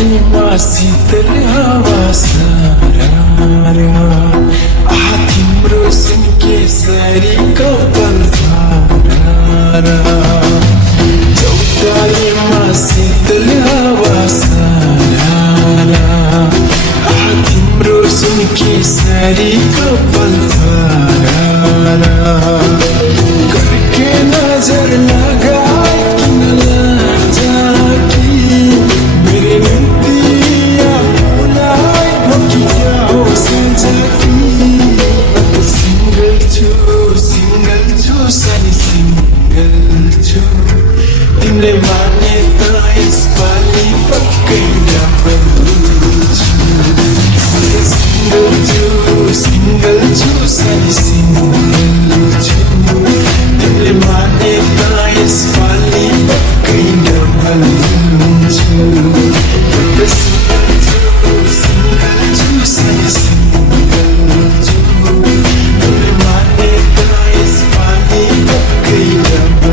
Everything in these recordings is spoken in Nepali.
शीतल हावा सारा तिम्रो सुन केसरी कपाल फारा चौतारीमा शीतल हावा सारा तिम्रो सुन केसरी कपाल फारा करके नजर लगाई तिमीले माने त यसपालि पक्कै सिंगल छु सानी सिंगल छु तिमीले माने त यसपालि पक्कै डबल छु सिंगल छु सानी सिंगल छु तिमीले माने त यसपालि पक्कै डबल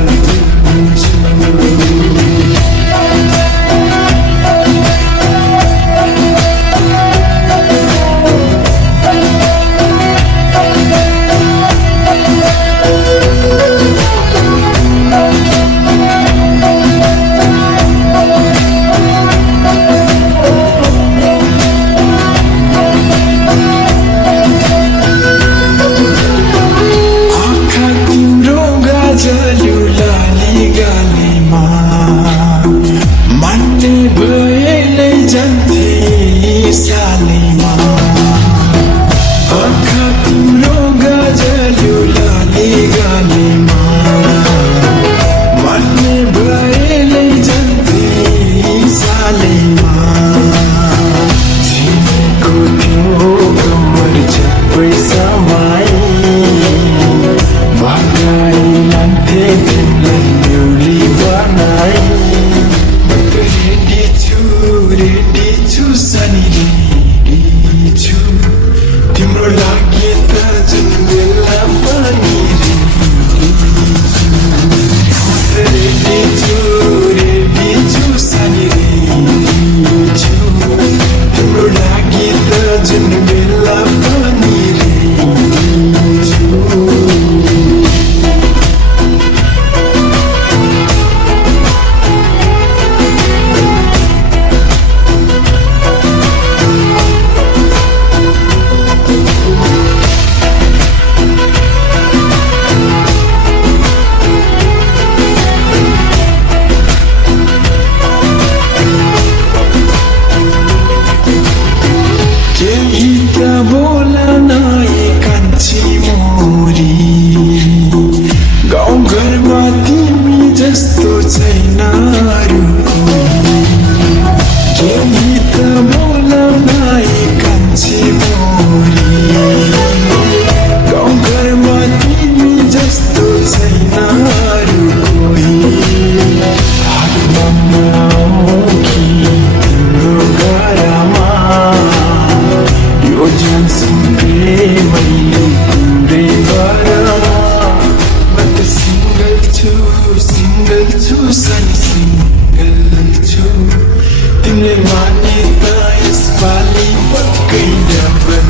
तिमीले माने त यसपालि पक्कै डबल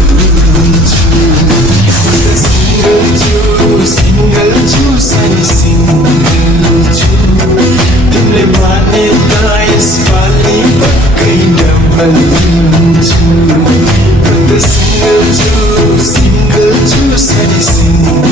छु सिंगल छु सानी सिंगल छु तिमीले माने त यसपालि पक्कै डबल छु सिंगल छु सानी सिंगल